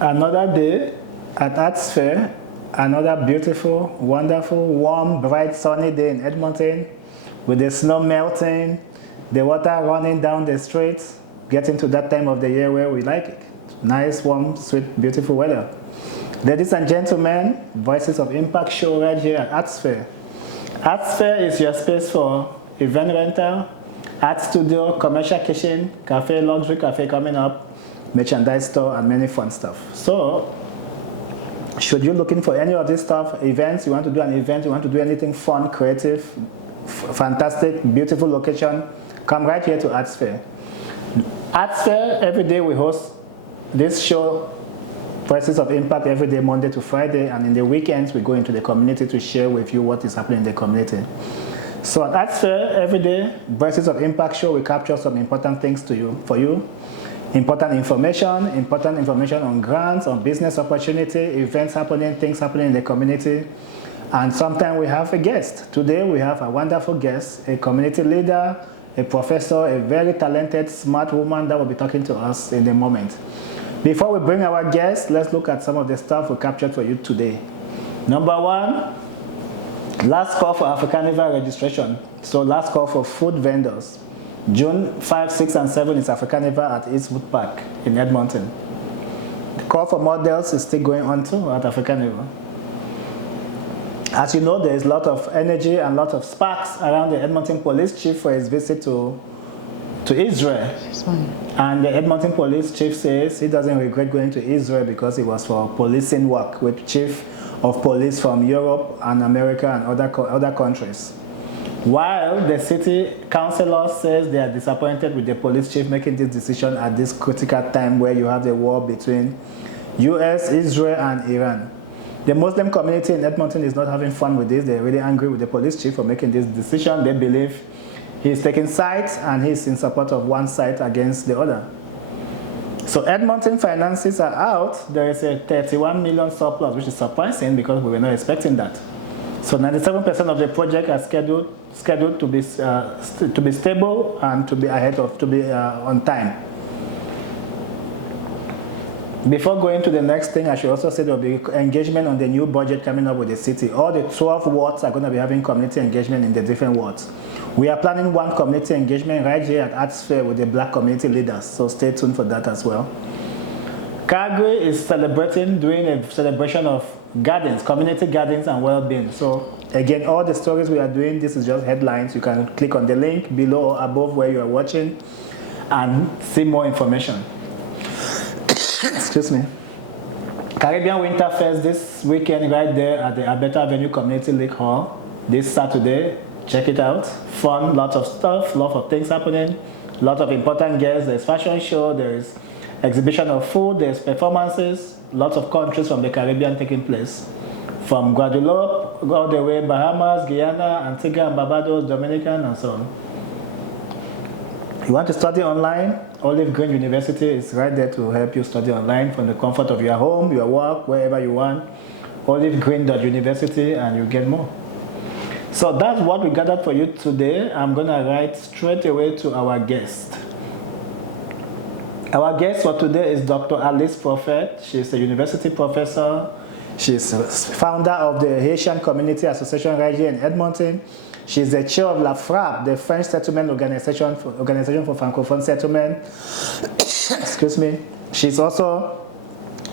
Another day at ArtSphere, another beautiful, wonderful, warm, bright, sunny day in Edmonton with the snow melting, the water running down the streets, getting to that time of the year where we like it. Nice, warm, sweet, beautiful weather. Ladies and gentlemen, Voices of Impact show right here at ArtSphere. ArtSphere is your space for event rental, art studio, commercial kitchen, cafe, luxury cafe coming up, merchandise store, and many fun stuff. So, should you looking for any of this stuff, events, you want to do an event, you want to do anything fun, creative, fantastic, beautiful location, come right here to ArtSphere. ArtSphere, every day we host this show, Voices of Impact, every day, Monday to Friday, and in the weekends we go into the community to share with you what is happening in the community. So at ArtSphere, every day, Voices of Impact show, we capture some important things for you. Important information on grants, on business opportunity, events happening, things happening in the community. And sometimes we have a guest. Today we have a wonderful guest, a community leader, a professor, a very talented, smart woman that will be talking to us in a moment. Before we bring our guest, let's look at some of the stuff we captured for you today. Number one, last call for Africanival registration. So last call for food vendors. June 5, 6, and 7 is Africanival at Eastwood Park in Edmonton. The call for models is still going on too at Africanival. As you know, there is a lot of energy and a lot of sparks around the Edmonton police chief for his visit to Israel. And the Edmonton police chief says he doesn't regret going to Israel because it was for policing work with chief of police from Europe and America and other countries. While the city councillor says they are disappointed with the police chief making this decision at this critical time where you have the war between US, Israel, and Iran. The Muslim community in Edmonton is not having fun with this. They're really angry with the police chief for making this decision. They believe he's taking sides and he's in support of one side against the other. So Edmonton finances are out. There is a 31 million surplus, which is surprising because we were not expecting that. So 97% of the project are scheduled to be stable and to be on time. Before going to the next thing, I should also say there will be engagement on the new budget coming up with the city. All the 12 wards are going to be having community engagement in the different wards. We are planning one community engagement right here at ArtSphere with the Black community leaders, so stay tuned for that as well. Calgary is doing a celebration of gardens, community gardens and well-being. So again, all the stories we are doing, this is just headlines. You can click on the link below or above where you are watching and see more information. Excuse me. Caribbean Winter Fest this weekend right there at the Alberta Avenue Community Lake Hall this Saturday. Check it out. Fun, lots of stuff, lots of things happening, lots of important guests. There's fashion show, there's exhibition of food, there's performances, lots of countries from the Caribbean taking place. From Guadeloupe, all the way Bahamas, Guyana, Antigua and Barbados, Dominican, and so on. You want to study online? Olive Green University is right there to help you study online from the comfort of your home, your work, wherever you want. olivegreen.university and you get more. So that's what we gathered for you today. I'm going to write straight away to our guest. Our guest for today is Dr. Alice Prophet. She's a university professor. She's founder of the Haitian Community Association right here in Edmonton. She's the chair of La Frappe, the French settlement organization for Francophone settlement. Excuse me. She's also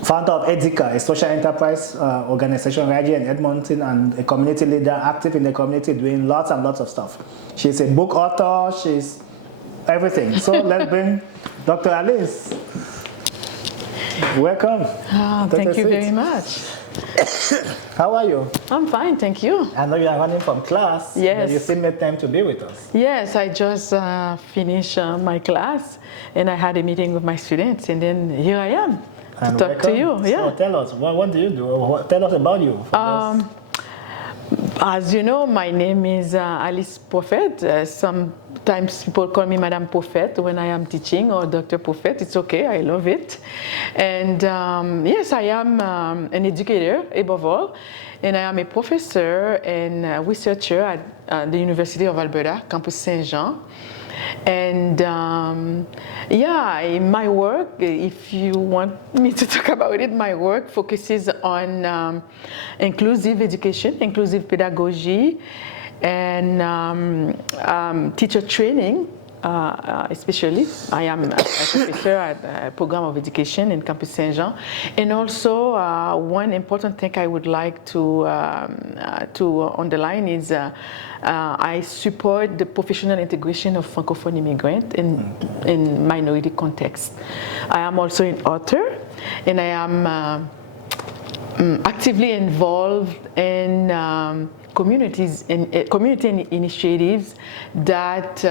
founder of Edica, a social enterprise organization right here in Edmonton, and a community leader active in the community doing lots and lots of stuff. She's a book author. She's everything. So let's bring Dr. Alice. Welcome. Thank you very much. How are you? I'm fine, thank you. I know you are running from class. Yes. But you still made time to be with us. Yes, I just finished my class and I had a meeting with my students, and then here I am to talk to you. So tell us, what do you do? Tell us about you. As you know, my name is Alice Prophet. Sometimes people call me Madame Prophet when I am teaching, or Dr. Prophet. It's okay, I love it. And yes, I am an educator above all, and I am a professor and a researcher at the University of Alberta, Campus Saint-Jean. And yeah, in my work, if you want me to talk about it, my work focuses on inclusive education, inclusive pedagogy, and teacher training. Especially, I am a professor at a program of education in Campus Saint-Jean, and also one important thing I would like to underline is I support the professional integration of Francophone immigrants in minority context. I am also an author, and I am actively involved in community initiatives that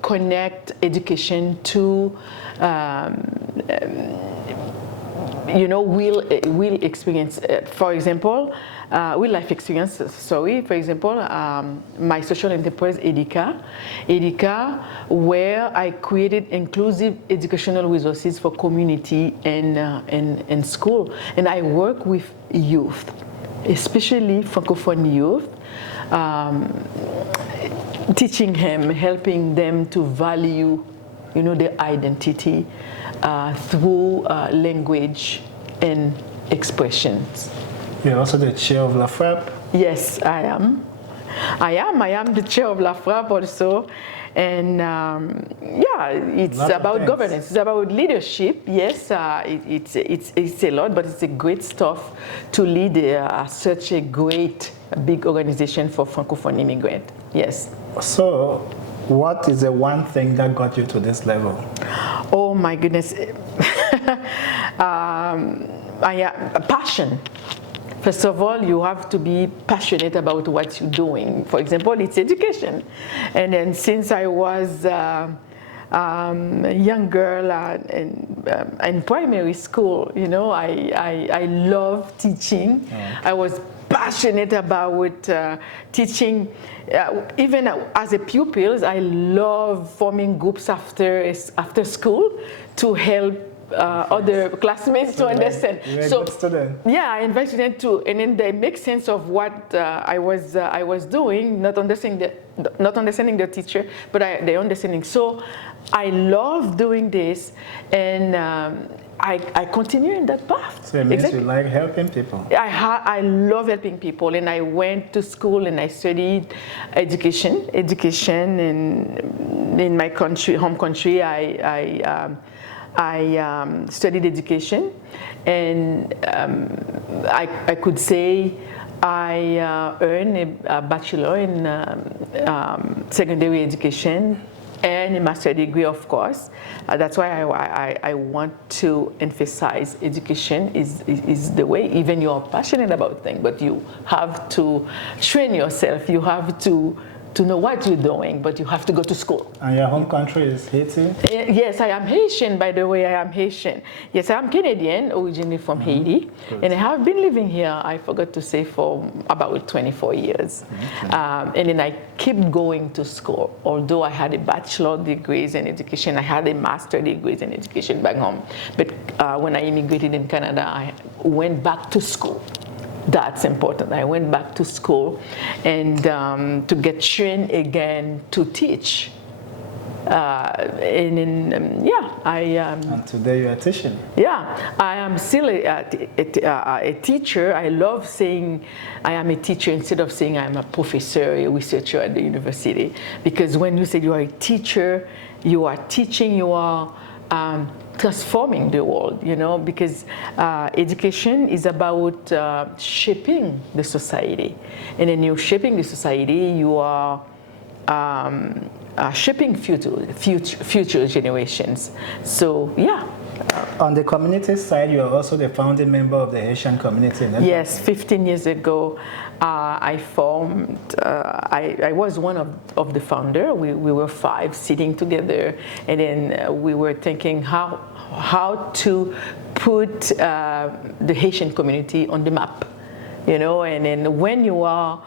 connect education to real experience. For example, real life experience. Sorry. For example, my social enterprise Edika, where I created inclusive educational resources for community and school, and I work with youth, especially Francophone youth, teaching him, helping them to value, their identity through language and expressions. You're also the chair of La Frappe? Yes, I am. I am the chair of La Frappe also. And yeah, it's about governance, it's about leadership. Yes, it's a lot, but it's a great stuff to lead such a great big organization for Francophone immigrants. Yes. So, what is the one thing that got you to this level? Oh my goodness. Passion. First of all, you have to be passionate about what you're doing. For example, it's education. And then since I was a young girl in primary school, I love teaching. I was passionate about teaching. Even as a pupil, I love forming groups after school to help other classmates to understand. So yeah, I invite students to, and then they make sense of what I was doing, not understanding the teacher, but they understanding. So I love doing this, and I continue in that path. So it means you like helping people. I love helping people, and I went to school and I studied education, and in my home country, I studied education, and I could say I earned a bachelor in secondary education and a master's degree, of course. That's why I want to emphasize education is the way. Even you are passionate about things, but you have to train yourself. You have to know what you're doing, but you have to go to school. And your home country is Haiti? Yes, I am Haitian, by the way. I am Haitian. Yes, I am Canadian, originally from Haiti. Good. And I have been living here, I forgot to say, for about 24 years. Okay. And then I keep going to school. Although I had a bachelor degrees in education, I had a master degrees in education back home. But when I immigrated in Canada, I went back to school. That's important. I went back to school and to get trained again to teach. And today you're a teacher. Yeah, I am still a teacher. I love saying I am a teacher instead of saying I'm a professor, a researcher at the university. Because when you say you are a teacher, you are teaching, you are transforming the world, because education is about shaping the society. And then you're shaping the society, you are shaping future generations. So, yeah. On the community side, you are also the founding member of the Haitian community. Yes, 15 years ago, I formed, I was one of the founder. We were 5 sitting together, and then we were thinking how to put the Haitian community on the map, and then when you are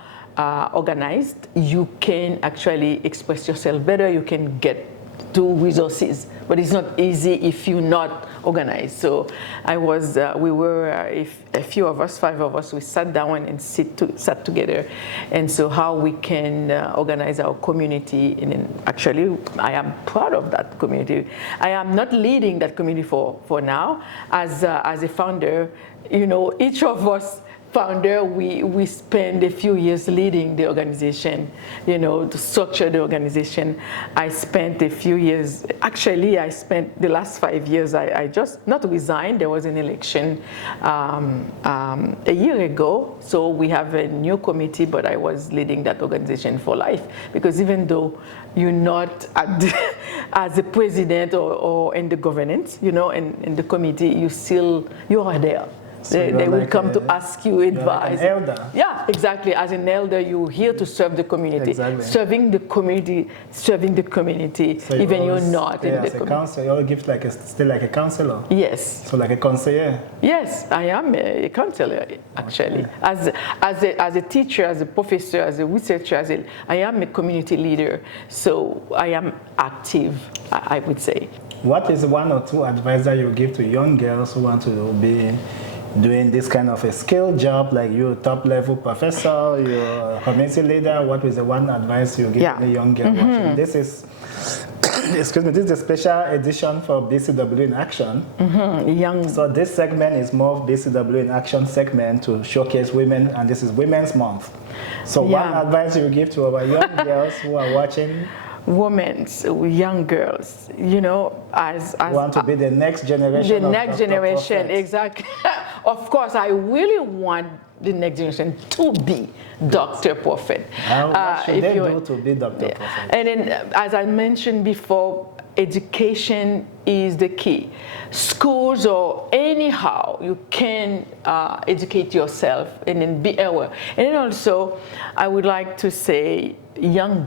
organized, you can actually express yourself better, you can get to resources, but it's not easy if you're not organized. So we were a few of us, 5 of us, we sat down and sat together, and so how we can organize our community. And actually, I am proud of that community. I am not leading that community for now. As a founder, each of us founder, we spend a few years leading the organization, to structure the organization. I spent a few years, actually I spent the last 5 years, I just not resigned, there was an election a year ago, so we have a new committee, but I was leading that organization for life, because even though you're not as a president or in the governance, in the committee, you are there. So they will come to ask you advice. Like an elder. Yeah, exactly. As an elder, you're here to serve the community. Exactly. Serving the community, so even you're not in the community. Counselor, you always give still like a counselor. Yes. So like a conseiller. Yes, I am a counselor, actually. Okay. As a teacher, as a professor, as a researcher, I am a community leader. So I am active, I would say. What is 1 or 2 advice that you give to young girls who want to be doing this kind of a skill job, like you're a top-level professor, you're a community leader? What is the one advice you give a young girl watching? This is, excuse me, this is a special edition for BCW in Action. So this segment is more of BCW in Action segment to showcase women, and this is Women's Month. So one advice you give to our young girls who are watching? Women, young girls, as want to be the next generation. The next generation, exactly. Of course, I really want the next generation to be Dr. Prophet. What should they do to be Dr. Prophet? And then, as I mentioned before, education is the key. Schools or anyhow, you can educate yourself and then be aware. And then also, I would like to say, young